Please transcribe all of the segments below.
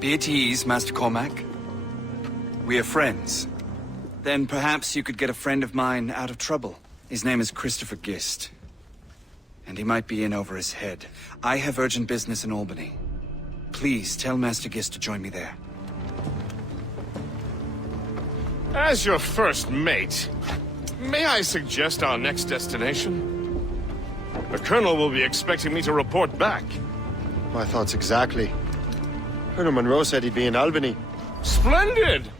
Be at ease, Master Cormac. We are friends. Then perhaps you could get a friend of mine out of trouble. His name is Christopher Gist. And he might be in over his head. I have urgent business in Albany. Please tell Master Gist to join me there. As your first mate, may I suggest our next destination? The Colonel will be expecting me to report back. My thoughts exactly. Colonel Monroe said he'd be in Albany. Splendid!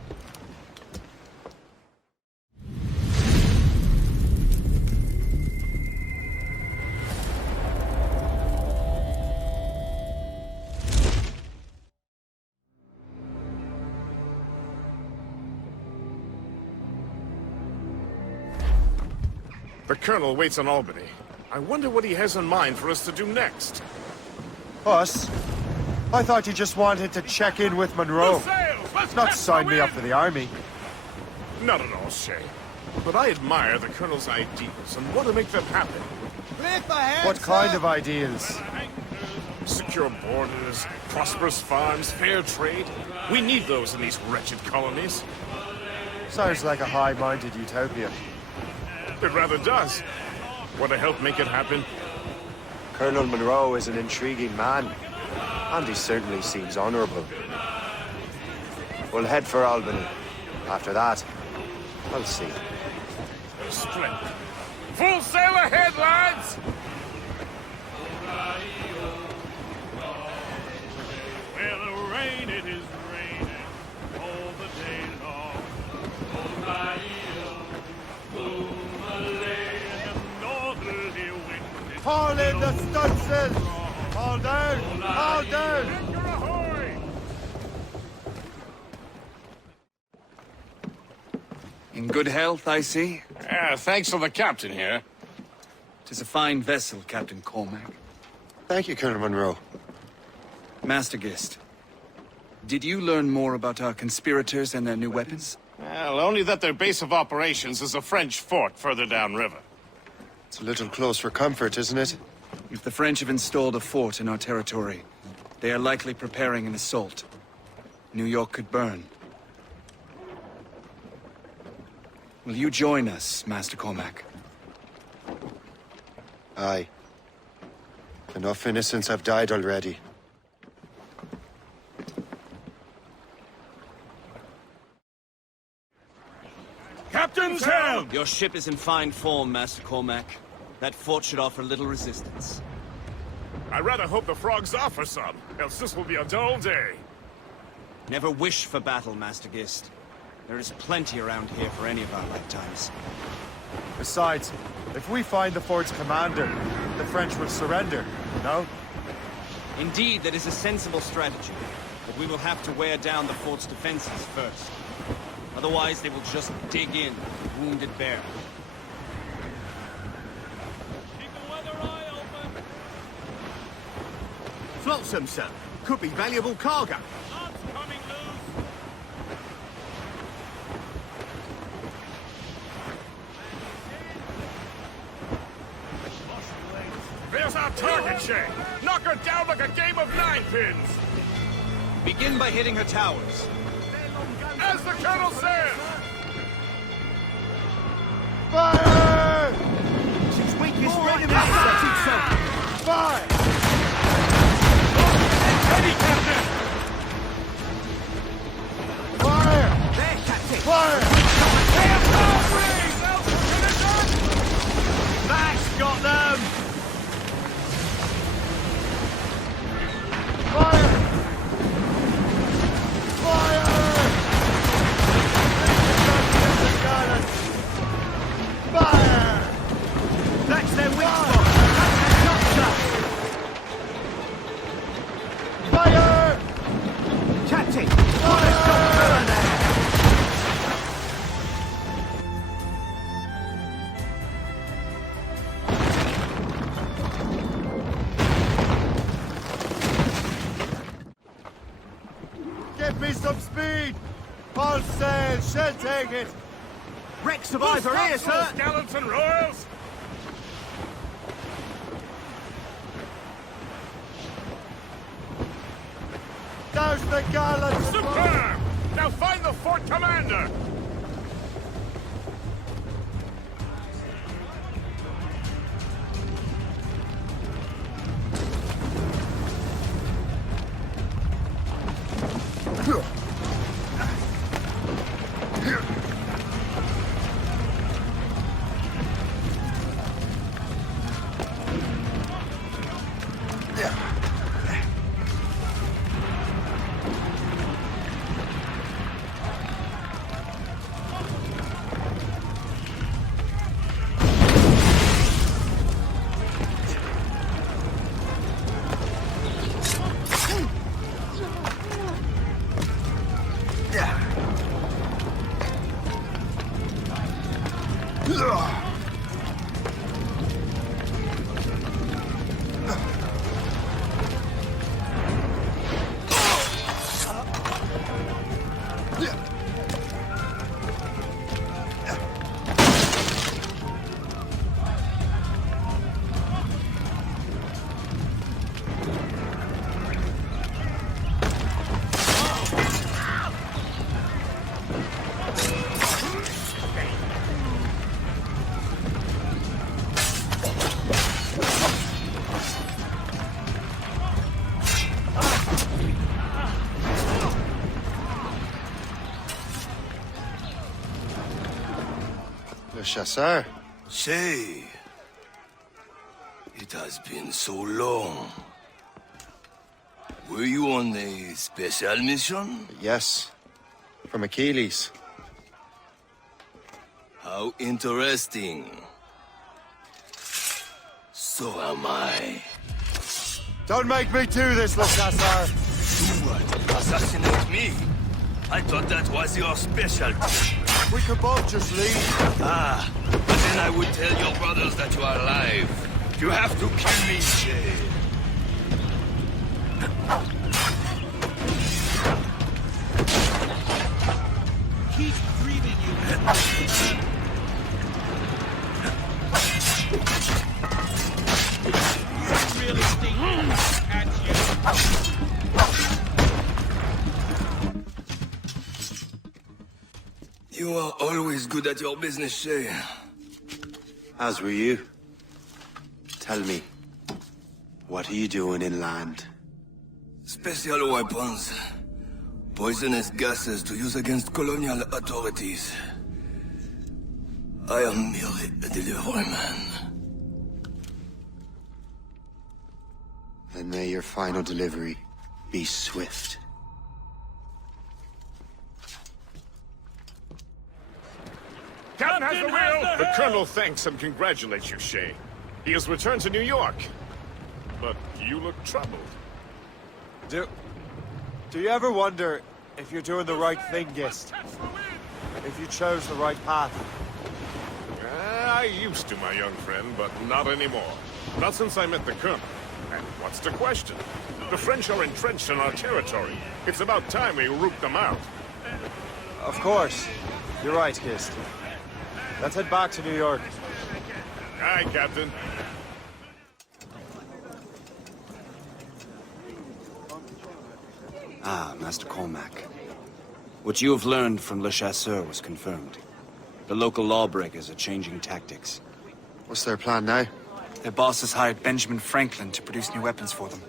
The Colonel waits in Albany. I wonder what he has in mind for us to do next. Us? I thought you just wanted to check in with Monroe. Not sign me up for the army. Not at all, Shay. But I admire the Colonel's ideals and want to make them happen. What kind of ideals? Secure borders, prosperous farms, fair trade. We need those in these wretched colonies. Sounds like a high-minded utopia. It rather does. Want to help make it happen? Colonel Monroe is an intriguing man, and he certainly seems honorable. We'll head for Albany. After that, I'll see. Splendid. Full sail ahead, lads! Where the rain, it is raining all the day long. Oh, my, Haul in the stunsails! Haul down! Haul down! Anchor ahoy! In good health, I see. Thanks for the captain here. 'Tis a fine vessel, Captain Cormac. Thank you, Colonel Monroe. Master Gist, did you learn more about our conspirators and their new weapons? Well, only that their base of operations is a French fort further downriver. It's a little close for comfort, isn't it? If the French have installed a fort in our territory, they are likely preparing an assault. New York could burn. Will you join us, Master Cormac? Aye. Enough innocents have died already. Captain's helm! Your ship is in fine form, Master Cormac. That fort should offer little resistance. I rather hope the frogs offer some, else this will be a dull day. Never wish for battle, Master Gist. There is plenty around here for any of our lifetimes. Besides, if we find the fort's commander, the French will surrender, no? Indeed, that is a sensible strategy. But we will have to wear down the fort's defenses first. Otherwise, they will just dig in, wounded bear. Keep the weather eye open. Flotsam, sir. Could be valuable cargo. Knots coming loose. There's our target, Shay! Knock her down like a game of ninepins! Begin by hitting her towers. As the Colonel says! Fire! She's weakest right in that. Fire! Ready, Captain! Fire! There, Captain. Fire! That's got them. Fire! Fire! Fire! That's their weak spot. That's their Fire! Captain, what has got burn there? Give me some speed! All sail, shall take it! Wreck survivor here, sir. Gallants and royals! Douse the gallant! Superb! Now find the fort commander! Le chasseur. Say, it has been so long. Were you on a special mission? Yes. From Achilles. How interesting. So am I. Don't make me do this, Le Chasseur! You want to assassinate me? I thought that was your specialty. We could both just leave. Ah, but then I would tell your brothers that you are alive. You have to kill me, Shay. Keep dreaming, you. You really think at you? You are always good at your business, Shay. As were you. Tell me, what are you doing inland? Special weapons. Poisonous gases to use against colonial authorities. I am merely a delivery man. Then may your final delivery be swift. Captain has the wheel! The Colonel thanks and congratulates you, Shay. He has returned to New York. But you look troubled. Do you ever wonder if you're doing the right thing, Gist? If you chose the right path? I used to, my young friend, but not anymore. Not since I met the Colonel. And what's the question? The French are entrenched in our territory. It's about time we root them out. Of course. You're right, Gist. Let's head back to New York. Aye, Captain. Ah, Master Cormac. What you have learned from Le Chasseur was confirmed. The local lawbreakers are changing tactics. What's their plan now? Their boss has hired Benjamin Franklin to produce new weapons for them.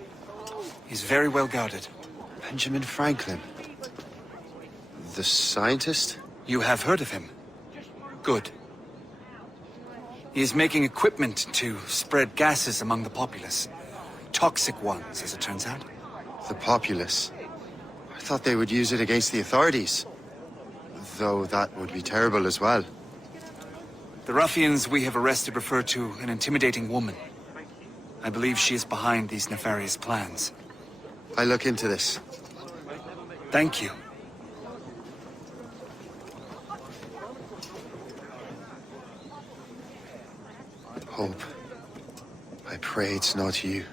He's very well guarded. Benjamin Franklin? The scientist? You have heard of him? Good. He is making equipment to spread gases among the populace. Toxic ones, as it turns out. The populace? I thought they would use it against the authorities. Though that would be terrible as well. The ruffians we have arrested refer to an intimidating woman. I believe she is behind these nefarious plans. I look into this. Thank you. Hope. I pray it's not you.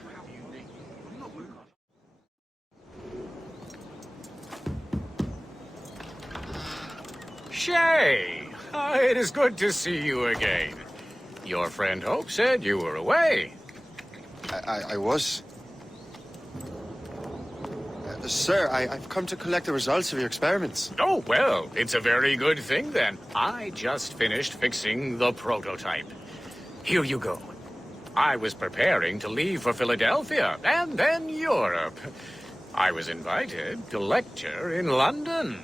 Shay! It is good to see you again. Your friend Hope said you were away. I was. Sir, I've come to collect the results of your experiments. Oh, well, it's a very good thing then. I just finished fixing the prototype. Here you go. I was preparing to leave for Philadelphia and then Europe. I was invited to lecture in London.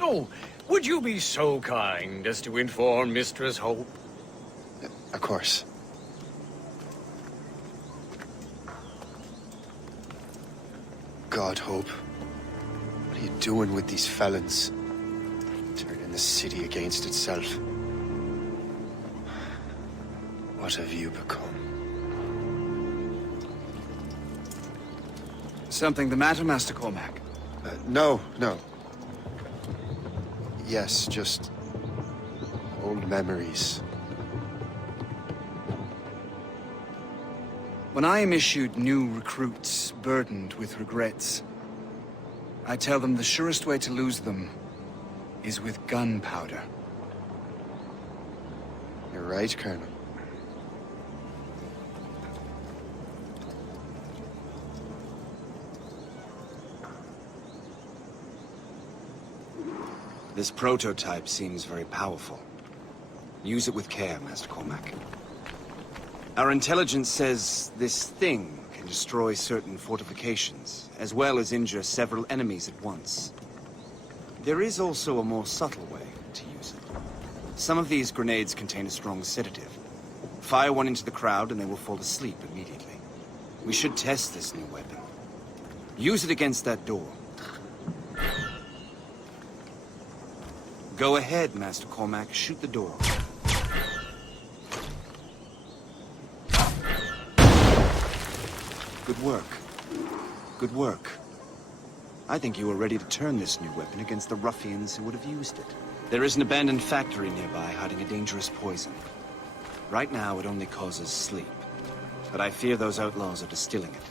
Oh, would you be so kind as to inform Mistress Hope? Of course. God, Hope. What are you doing with these felons? Turning the city against itself. What have you become? Something the matter, Master Cormac? No. Yes, just old memories. When I am issued new recruits burdened with regrets, I tell them the surest way to lose them is with gunpowder. You're right, Colonel. This prototype seems very powerful. Use it with care, Master Cormac. Our intelligence says this thing can destroy certain fortifications, as well as injure several enemies at once. There is also a more subtle way to use it. Some of these grenades contain a strong sedative. Fire one into the crowd and they will fall asleep immediately. We should test this new weapon. Use it against that door. Go ahead, Master Cormac. Shoot the door. Good work. Good work. I think you are ready to turn this new weapon against the ruffians who would have used it. There is an abandoned factory nearby hiding a dangerous poison. Right now, it only causes sleep. But I fear those outlaws are distilling it.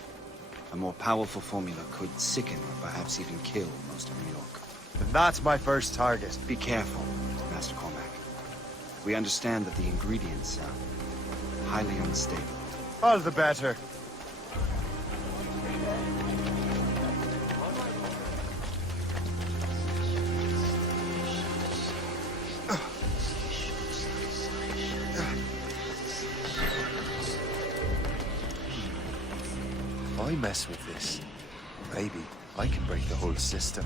A more powerful formula could sicken or perhaps even kill most of New York. And that's my first target. Be careful, Master Cormac. We understand that the ingredients are highly unstable. All the better. If I mess with this, maybe I can break the whole system.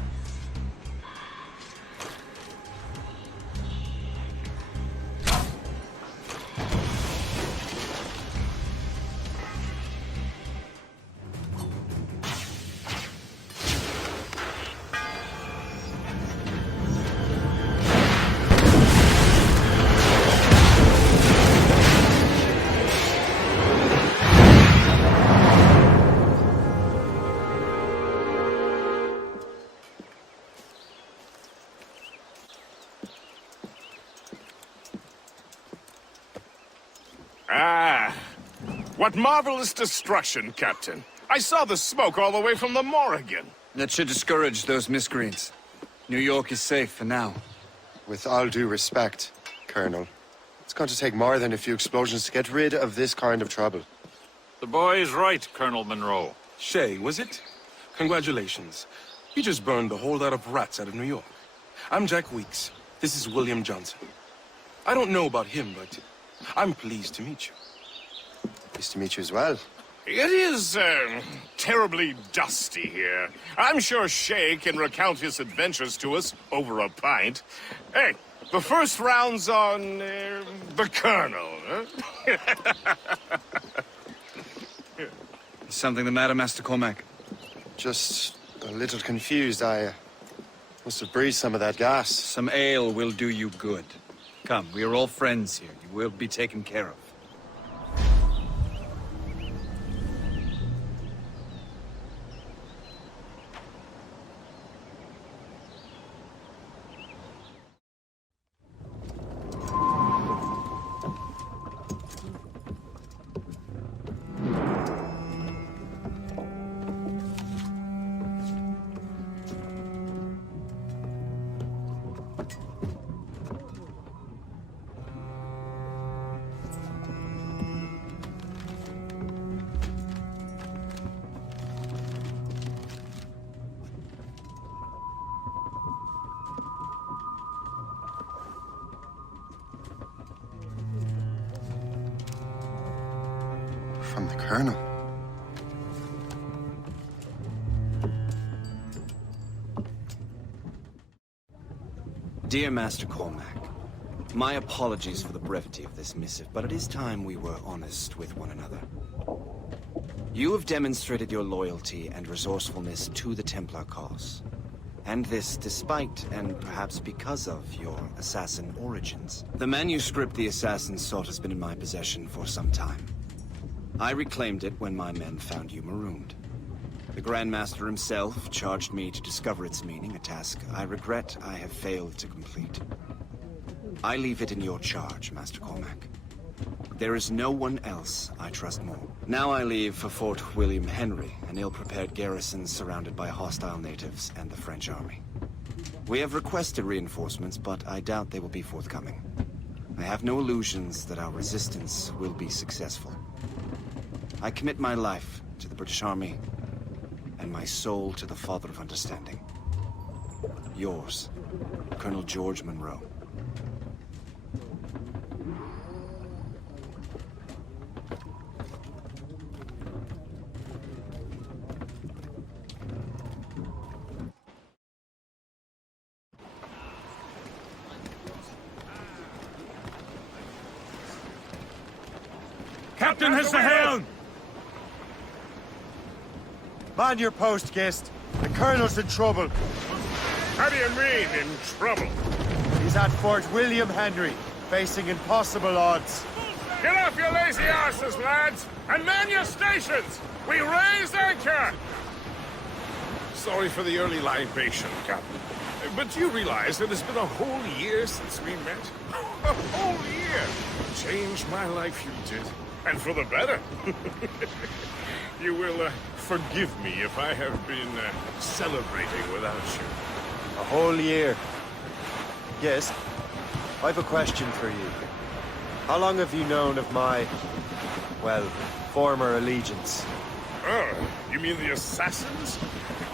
What marvelous destruction, Captain. I saw the smoke all the way from the Morrigan. That should discourage those miscreants. New York is safe for now. With all due respect, Colonel, it's going to take more than a few explosions to get rid of this kind of trouble. The boy is right, Colonel Monroe. Shay, was it? Congratulations. You just burned a whole lot of rats out of New York. I'm Jack Weeks. This is William Johnson. I don't know about him, but I'm pleased to meet you. Nice to meet you as well. It is, terribly dusty here. I'm sure Shay can recount his adventures to us over a pint. Hey, the first round's on, the Colonel, huh? Something the matter, Master Cormac? Just a little confused. I must have breathed some of that gas. Some ale will do you good. Come, we are all friends here. You will be taken care of. from the Colonel. Dear Master Cormac, my apologies for the brevity of this missive, but it is time we were honest with one another. You have demonstrated your loyalty and resourcefulness to the Templar cause. And this despite, and perhaps because of, your assassin origins. The manuscript the assassin sought has been in my possession for some time. I reclaimed it when my men found you marooned. The Grand Master himself charged me to discover its meaning, a task I regret I have failed to complete. I leave it in your charge, Master Cormac. There is no one else I trust more. Now I leave for Fort William Henry, an ill-prepared garrison surrounded by hostile natives and the French army. We have requested reinforcements, but I doubt they will be forthcoming. I have no illusions that our resistance will be successful. I commit my life to the British Army, and my soul to the Father of Understanding. Yours, Colonel George Monroe. Captain has the helm! Man your post, Gist. The Colonel's in trouble. How do you mean, in trouble? He's at Fort William Henry, facing impossible odds. Get off your lazy arses, lads, and man your stations! We raise anchor! Sorry for the early libation, Captain. But do you realize that it's been a whole year since we met? A whole year! Changed my life, you did. And for the better. You will forgive me if I have been celebrating without you. A whole year. Yes, I've a question for you. How long have you known of my, well, former allegiance? Oh, you mean the assassins?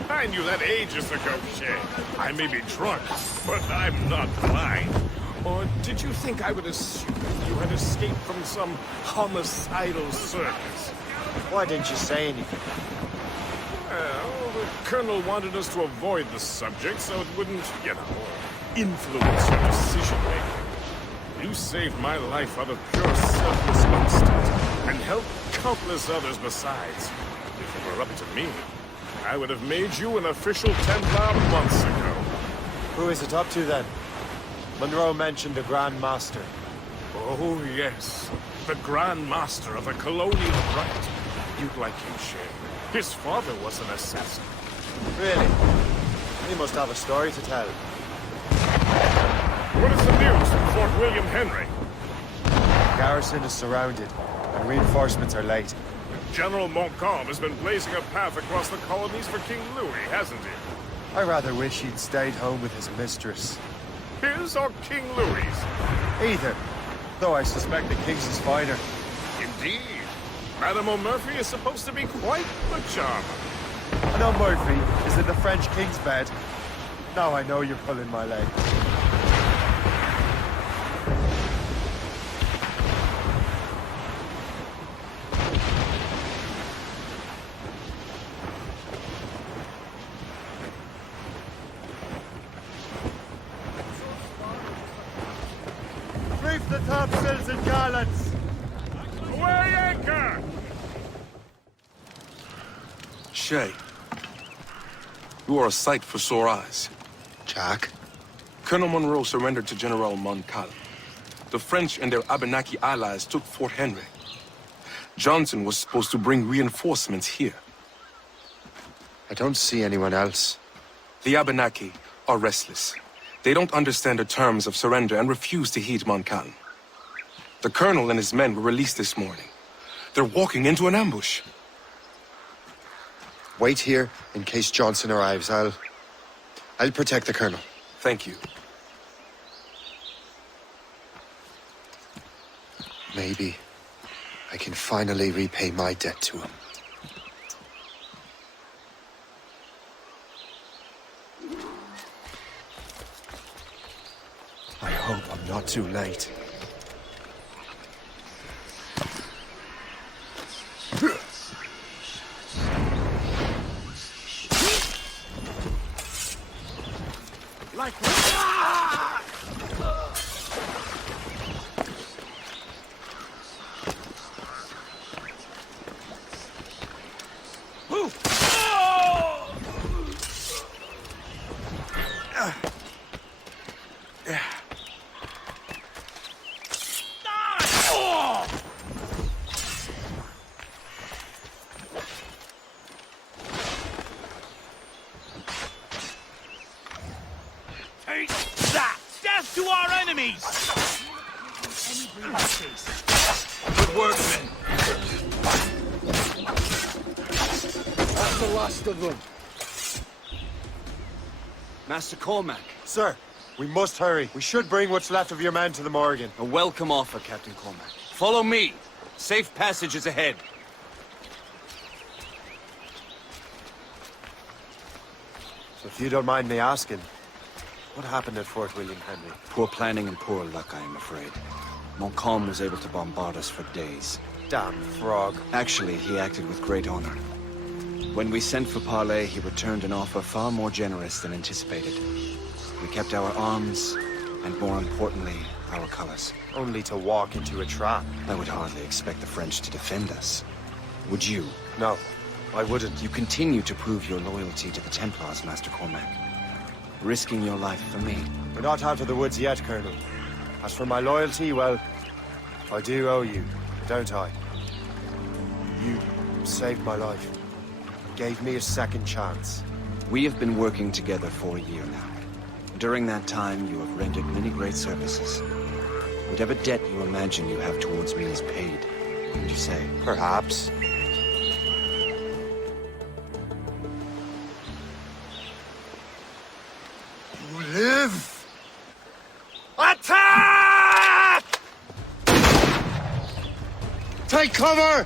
I knew that ages ago, Shay. I may be drunk, but I'm not blind. Or did you think I would assume you had escaped from some homicidal circus? Why didn't you say anything? Well, the Colonel wanted us to avoid the subject so it wouldn't, influence your decision-making. You saved my life out of pure selfless instinct, and helped countless others besides. If it were up to me, I would have made you an official Templar months ago. Who is it up to, then? Monroe mentioned the Grand Master. Oh, yes. The Grand Master of the Colonial Right. You'd like him, Shay. His father was an assassin. Really? He must have a story to tell. What is the news from Fort William Henry? The garrison is surrounded, and reinforcements are late. General Montcalm has been blazing a path across the colonies for King Louis, hasn't he? I rather wish he'd stayed home with his mistress. His or King Louis's? Either, though I suspect the King's is finer. Indeed. Madame O'Murphy is supposed to be quite the charmer. I know Murphy is in the French King's bed. Now I know you're pulling my leg. Reef the topsails and gallants! Away anchor! Shay, you are a sight for sore eyes. Jack? Colonel Monroe surrendered to General Montcalm. The French and their Abenaki allies took Fort Henry. Johnson was supposed to bring reinforcements here. I don't see anyone else. The Abenaki are restless. They don't understand the terms of surrender and refuse to heed Montcalm. The colonel and his men were released this morning. They're walking into an ambush. Wait here in case Johnson arrives. I'll protect the colonel. Thank you. Maybe I can finally repay my debt to him. I hope I'm not too late. Like Take that! Death to our enemies! Good work, men. That's the last of them. Master Cormac, Sir, we must hurry. We should bring what's left of your men to the Morgan. a welcome offer, Captain Cormac. Follow me. Safe passage is ahead. So if you don't mind me asking, what happened at Fort William Henry? Poor planning and poor luck, I am afraid. Montcalm was able to bombard us for days. Damn frog. Actually, he acted with great honor. When we sent for parley, he returned an offer far more generous than anticipated. We kept our arms, and more importantly, our colors. Only to walk into a trap. I would hardly expect the French to defend us. Would you? No, I wouldn't. You continue to prove your loyalty to the Templars, Master Cormac. Risking your life for me. We're not out of the woods yet, Colonel. As for my loyalty, well, I do owe you, don't I? You saved my life. Gave me a second chance. We have been working together for a year now. During that time, you have rendered many great services. Whatever debt you imagine you have towards me is paid, wouldn't you say? Perhaps. You live! Attack! Take cover!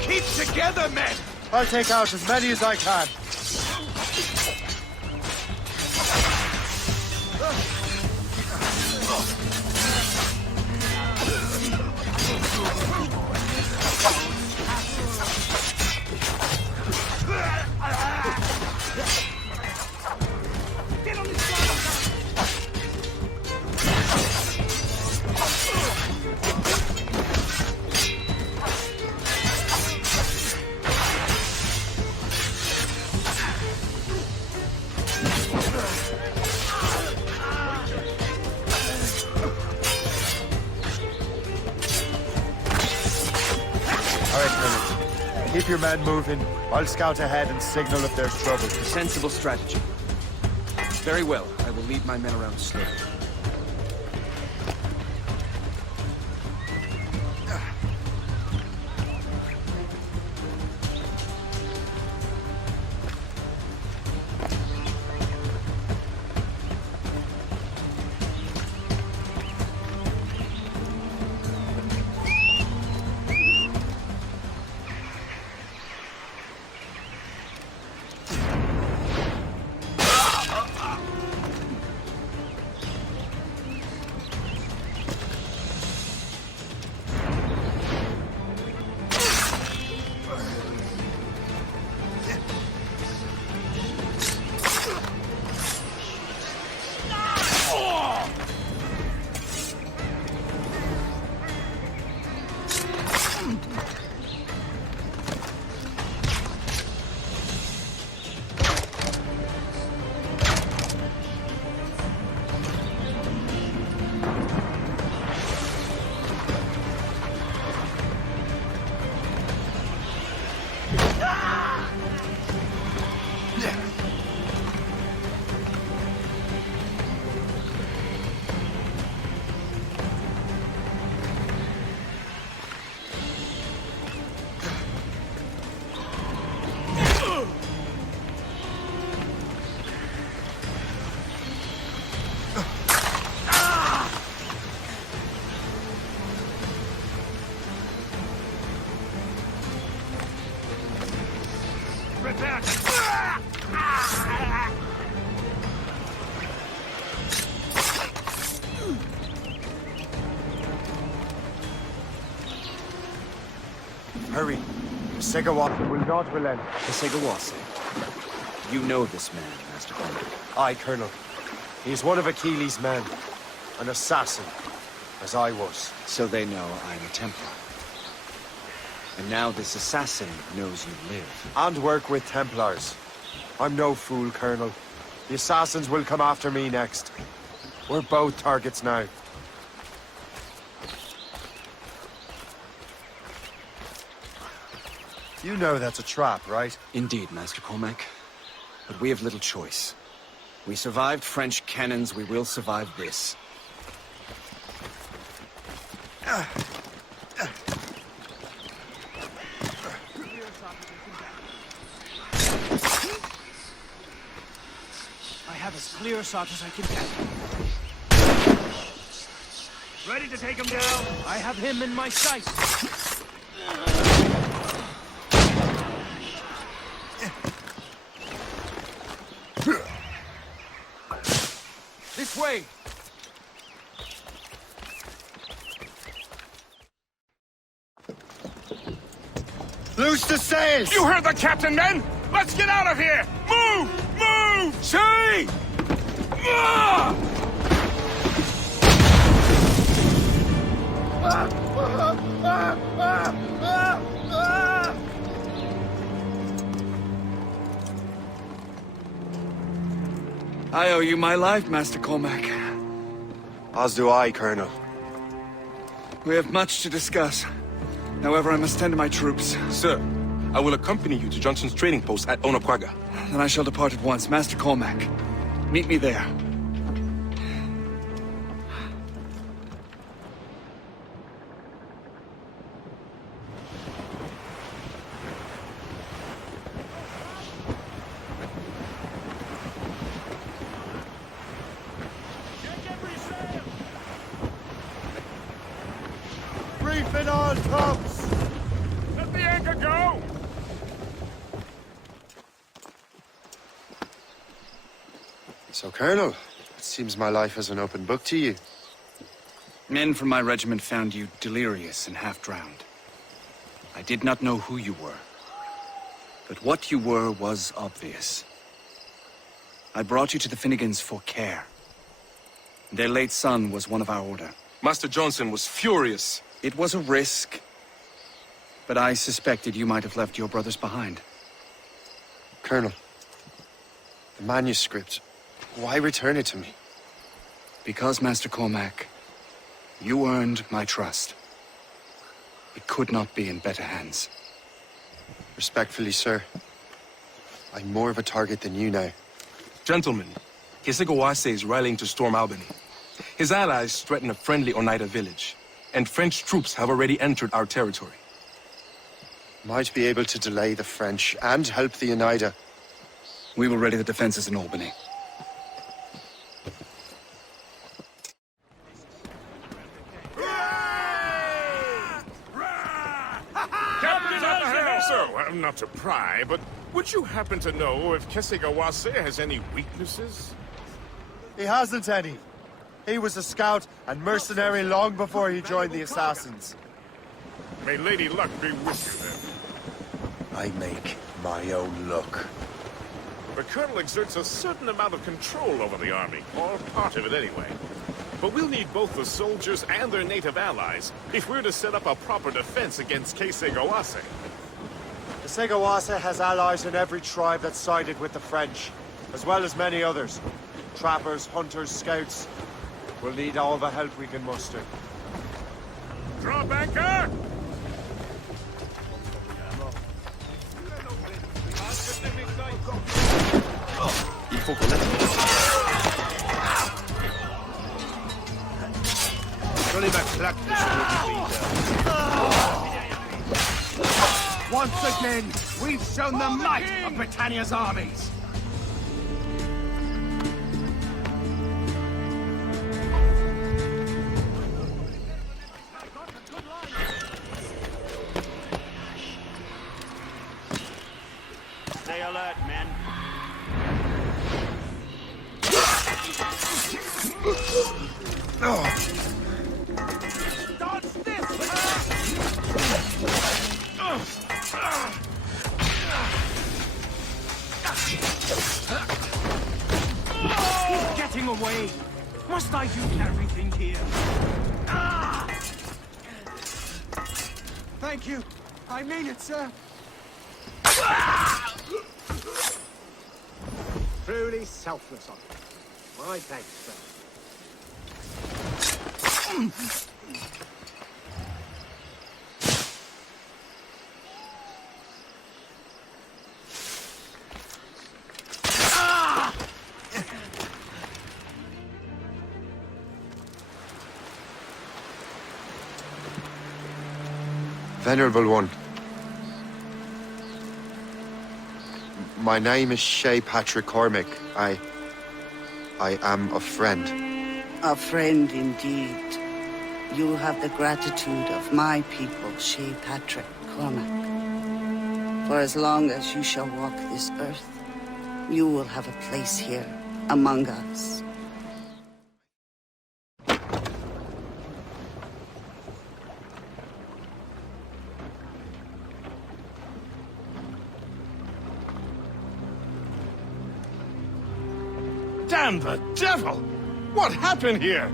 Keep together, men! I'll take out as many as I can. Keep your men moving. I'll scout ahead and signal if there's trouble. A sensible strategy. Very well. I will lead my men around slowly. Hurry. Segawasa will not relent. Kasegawase. You know this man, Master Cormac. Aye, Colonel. He is one of Achilles' men. An assassin, as I was. So they know I'm a Templar. And now this assassin knows you live. And work with Templars. I'm no fool, Colonel. The assassins will come after me next. We're both targets now. You know that's a trap, right? Indeed, Master Cormac. But we have little choice. We survived French cannons, we will survive this. I have as clear a shot as I can get. Ready to take him down? I have him in my sight. This way! Loose the sails! You heard the captain, men! Let's get out of here! Move! Move! See! I owe you my life, Master Cormac. As do I, Colonel. We have much to discuss. However, I must tend to my troops. Sir, I will accompany you to Johnson's trading post at Onakwaga. Then I shall depart at once. Master Cormac, meet me there. Reefing all tops! Let the anchor go! So, Colonel, it seems my life is an open book to you. Men from my regiment found you delirious and half-drowned. I did not know who you were. But what you were was obvious. I brought you to the Finnegans for care. Their late son was one of our order. Master Johnson was furious. It was a risk, but I suspected you might have left your brothers behind. Colonel, the manuscript, why return it to me? Because, Master Cormac, you earned my trust. It could not be in better hands. Respectfully, sir, I'm more of a target than you now. Gentlemen, Kesegoase is rallying to storm Albany. His allies threaten a friendly Oneida village, and French troops have already entered our territory. Might be able to delay the French and help the Oneida. We will ready the defenses in Albany. Captain at the helm! So, not to pry, but would you happen to know if Kesegawase has any weaknesses? He hasn't any. He was a scout and mercenary long before he joined the assassins. May Lady Luck be with you, then. I make my own luck. The Colonel exerts a certain amount of control over the army, or part of it anyway. But we'll need both the soldiers and their native allies if we're to set up a proper defense against Kesegawase. The Segawasa has allies in every tribe that sided with the French, as well as many others. Trappers, hunters, scouts. We'll need all the help we can muster. Drop anchor! Il faut qu'on attaque. Once again, we've shown the might of Britannia's armies. Stay alert, men. Dodge this! Must I use everything here? Ah! Thank you. I mean it, sir. Truly selfless of you. My thanks, sir. Venerable one, my name is Shay Patrick Cormac. I am a friend. A friend indeed. You have the gratitude of my people, Shay Patrick Cormac. For as long as you shall walk this earth, you will have a place here among us. Damn the devil! What happened here?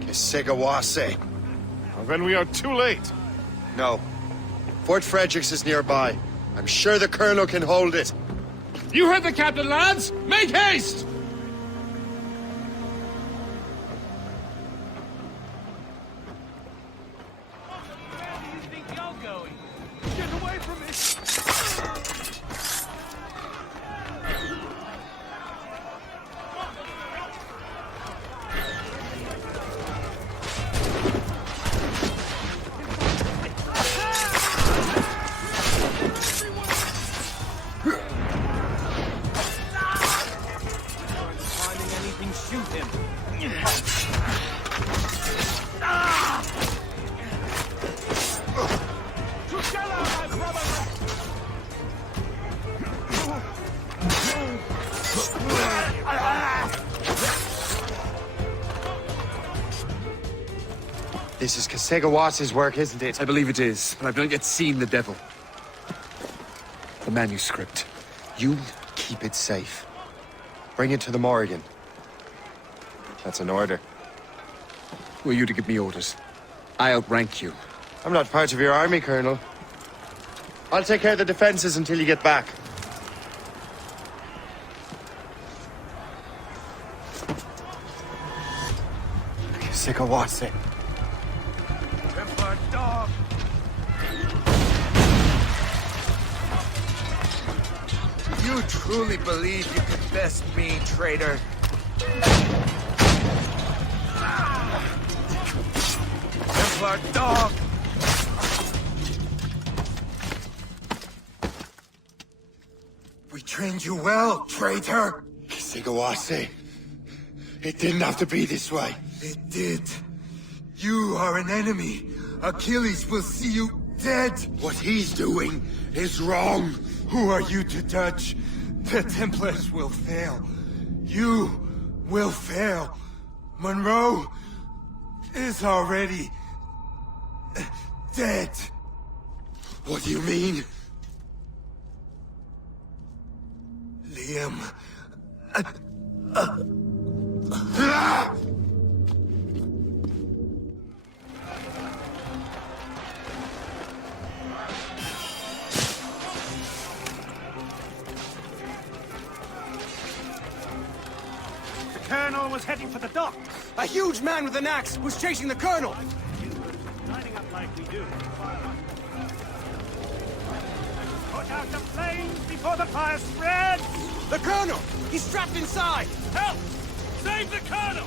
Kesigawase. Well, then we are too late. No. Fort Fredericks is nearby. I'm sure the Colonel can hold it. You heard the captain, lads! Make haste! Where do you think you're going? Get away from me! Finding anything, shoot him. This is Kesigawas's work, isn't it? I believe it is, but I've not yet seen the devil. The manuscript. You keep it safe. Bring it to the Morrigan. That's an order. Who are you to give me orders? I outrank you. I'm not part of your army, Colonel. I'll take care of the defenses until you get back. Kesigawase. Templar dog. You truly believe you can best me, traitor? Templar dog! We trained you well, traitor! Kesigawase. It didn't have to be this way. It did. You are an enemy. Achilles will see you dead. What he's doing is wrong. Who are you to judge? The Templars will fail. You will fail. Monroe is already dead. What do you mean? Liam. The Colonel was heading for the dock. A huge man with an axe was chasing the Colonel! Lining up like we do. Put out the flames before the fire spreads! The Colonel! He's trapped inside! Help! Save the Colonel!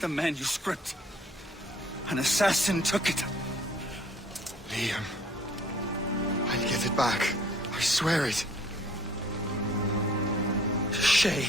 The manuscript. An assassin took it. Liam. I'll give it back. I swear it. Shay.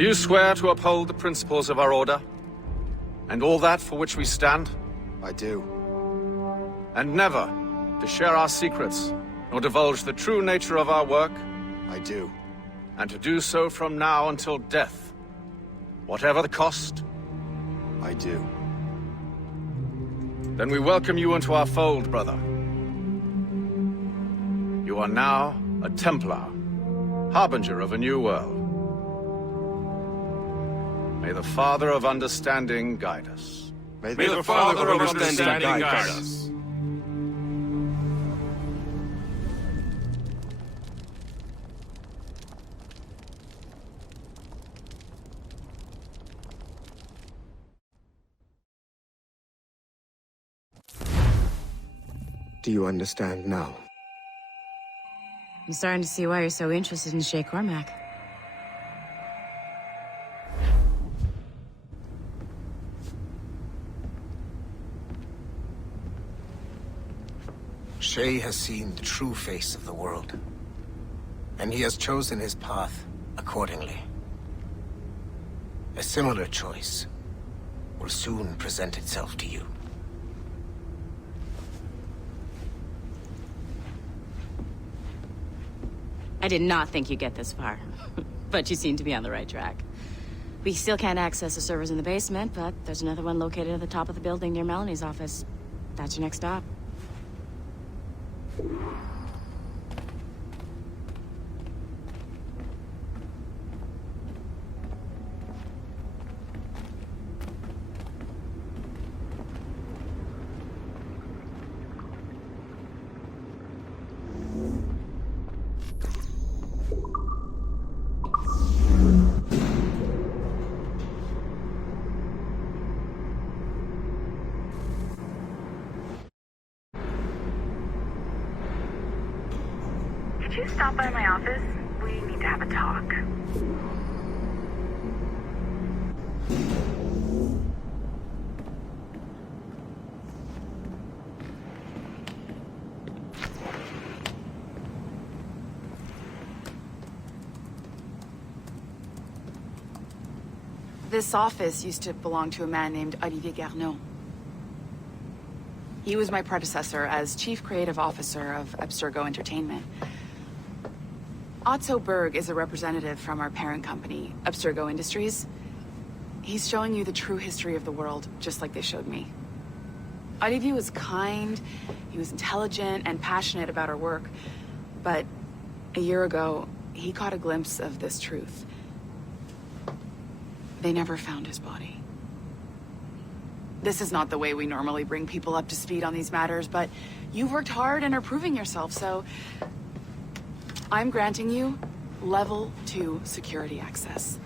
Do you swear to uphold the principles of our order? And all that for which we stand? I do. And never to share our secrets, nor divulge the true nature of our work? I do. And to do so from now until death, whatever the cost? I do. Then we welcome you into our fold, brother. You are now a Templar, harbinger of a new world. May the Father of Understanding guide us. May the Father of Understanding guide us. Do you understand now? I'm starting to see why you're so interested in Shay Cormac. Shay has seen the true face of the world, and he has chosen his path accordingly. A similar choice will soon present itself to you. I did not think you'd get this far, but you seem to be on the right track. We still can't access the servers in the basement, but there's another one located at the top of the building near Melanie's office. That's your next stop. Could you stop by my office? We need to have a talk. This office used to belong to a man named Olivier Garneau. He was my predecessor as Chief Creative Officer of Abstergo Entertainment. Otto Berg is a representative from our parent company, Abstergo Industries. He's showing you the true history of the world, just like they showed me. Olivier was kind, he was intelligent and passionate about our work, but a year ago, he caught a glimpse of this truth. They never found his body. This is not the way we normally bring people up to speed on these matters, but you've worked hard and are proving yourself, so I'm granting you Level 2 security access.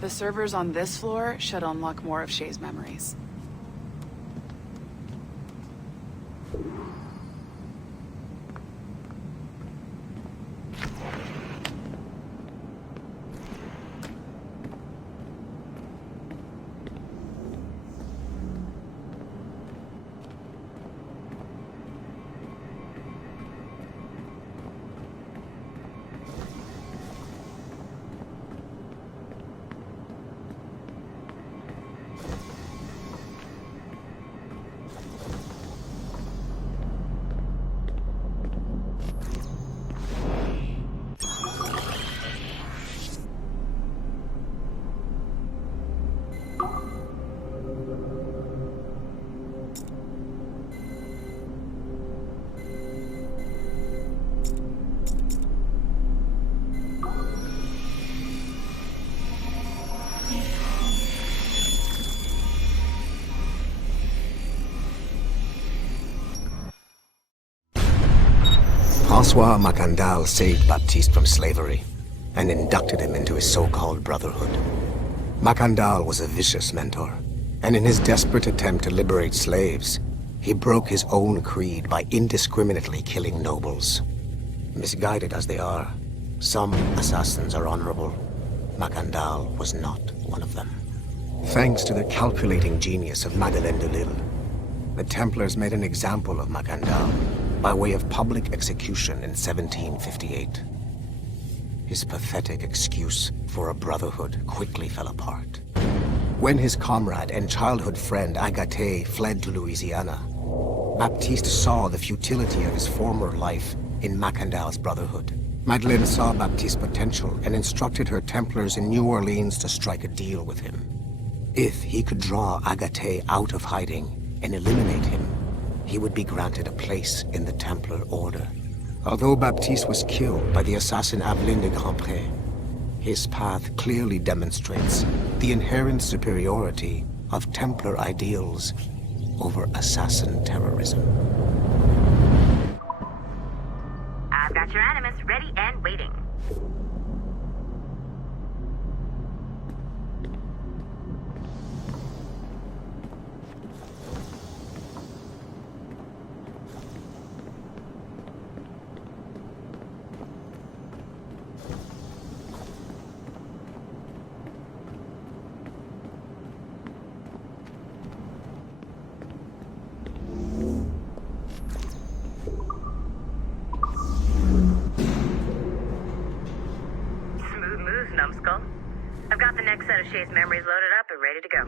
The servers on this floor should unlock more of Shay's memories. François Macandal saved Baptiste from slavery and inducted him into his so-called brotherhood. Macandal was a vicious mentor, and in his desperate attempt to liberate slaves, he broke his own creed by indiscriminately killing nobles. Misguided as they are, some assassins are honorable. Macandal was not one of them. Thanks to the calculating genius of Madeleine de Lille, the Templars made an example of Macandal by way of public execution in 1758. his pathetic excuse for a brotherhood quickly fell apart. When his comrade and childhood friend Agathe fled to Louisiana, Baptiste saw the futility of his former life in Macandal's brotherhood. Madeleine saw Baptiste's potential and instructed her Templars in New Orleans to strike a deal with him. If he could draw Agathe out of hiding and eliminate him, he would be granted a place in the Templar Order. Although Baptiste was killed by the assassin Aveline de Grandpré, his path clearly demonstrates the inherent superiority of Templar ideals over assassin terrorism. I've got your animus ready and waiting. Numbskull. I've got the next set of Shay's memories loaded up and ready to go.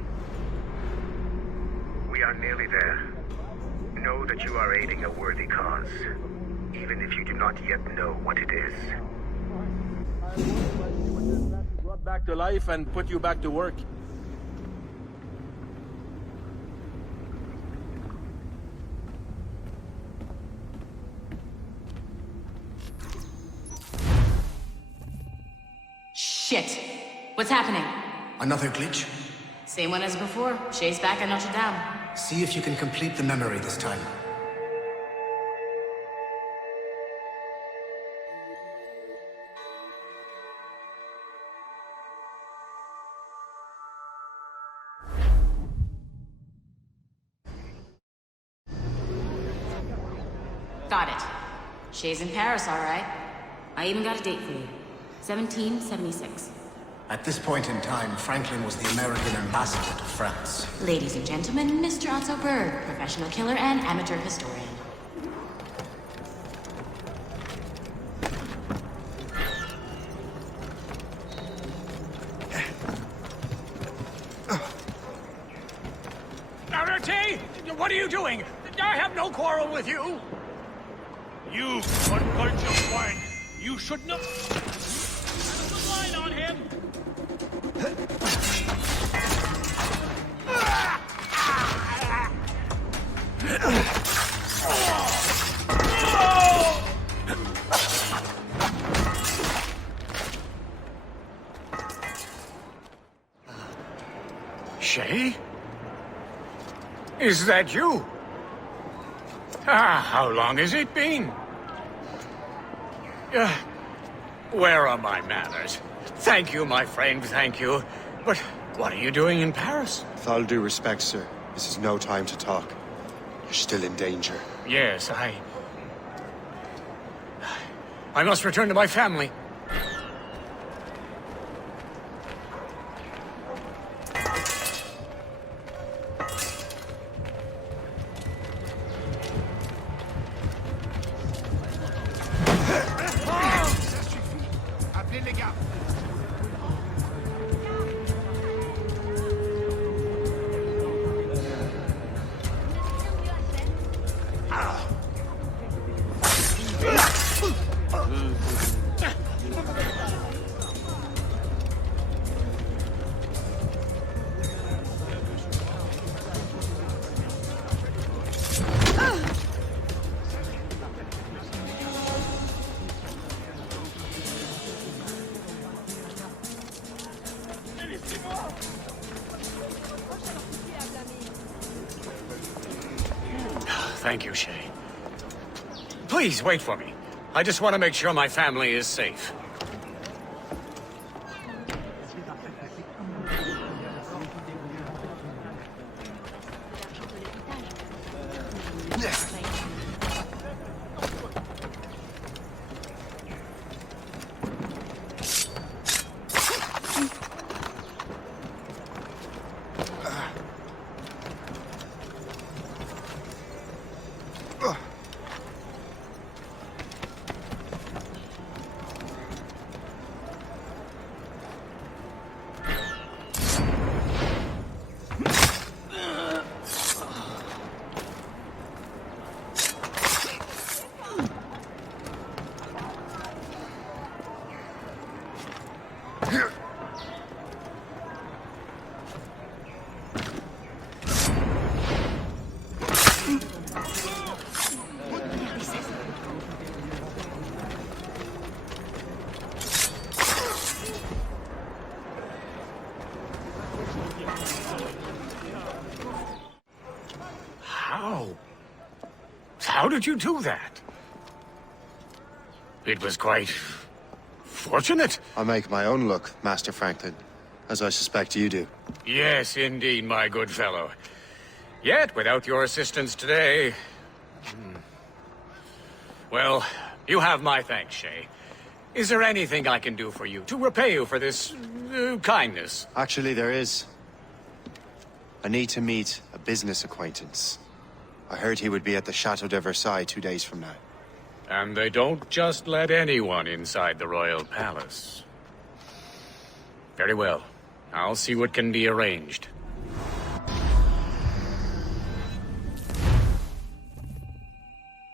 We are nearly there. Know that you are aiding a worthy cause, even if you do not yet know what it is. Brought back to life and put you back to work. Shit! What's happening? Another glitch? Same one as before. Shay's back at Notre Dame. See if you can complete the memory this time. Got it. Shay's in Paris, all right. I even got a date for you. 1776. At this point in time, Franklin was the American ambassador to France. Ladies and gentlemen, Mr. Otto Berg, professional killer and amateur historian. Arate! What are you doing? I have no quarrel with you! You uncultured swine! You should not... The line on him! Shay? Is that you? How long has it been? Where are my manners? Thank you, my friend, thank you. But what are you doing in Paris? With all due respect, sir, this is no time to talk. You're still in danger. Yes, I must return to my family. Thank you, Shay. Please, wait for me. I just want to make sure my family is safe. How did you do that? It was quite fortunate. I make my own luck, Master Franklin, as I suspect you do. Yes, indeed, my good fellow. Yet, without your assistance today... Well, you have my thanks, Shay. Is there anything I can do for you, to repay you for this kindness? Actually, there is. I need to meet a business acquaintance. I heard he would be at the Chateau de Versailles 2 days from now. And they don't just let anyone inside the royal palace. Very well. I'll see what can be arranged.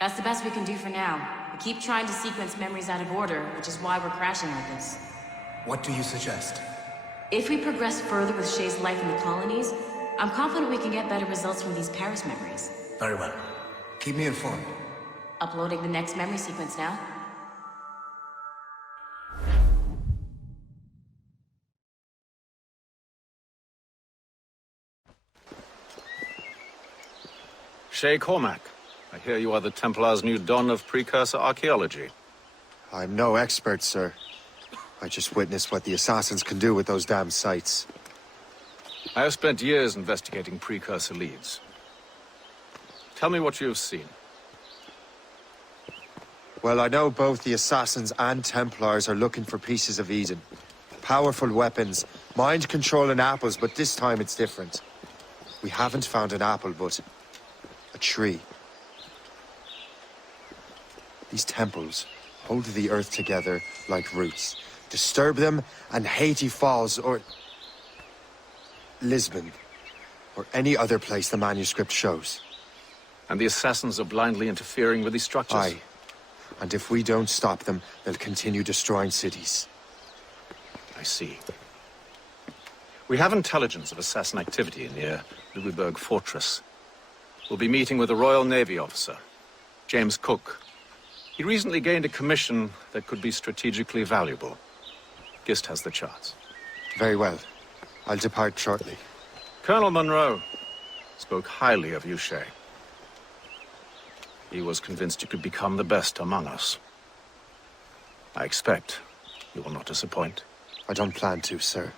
That's the best we can do for now. We keep trying to sequence memories out of order, which is why we're crashing like this. What do you suggest? If we progress further with Shay's life in the colonies, I'm confident we can get better results from these Paris memories. Very well. Keep me informed. Uploading the next memory sequence now. Shay Cormac, I hear you are the Templar's new don of precursor archaeology. I'm no expert, sir. I just witnessed what the assassins can do with those damn sites. I have spent years investigating precursor leads. Tell me what you have seen. Well, I know both the assassins and Templars are looking for pieces of Eden. Powerful weapons, mind-controlling apples, but this time it's different. We haven't found an apple, but a tree. These temples hold the earth together like roots. Disturb them, and Haiti falls, or Lisbon, or any other place the manuscript shows. And the assassins are blindly interfering with these structures? Aye. And if we don't stop them, they'll continue destroying cities. I see. We have intelligence of assassin activity near Louisburg Fortress. We'll be meeting with a Royal Navy officer, James Cook. He recently gained a commission that could be strategically valuable. Gist has the charts. Very well. I'll depart shortly. Colonel Monroe spoke highly of you, Shay. He was convinced you could become the best among us. I expect you will not disappoint. I don't plan to, sir.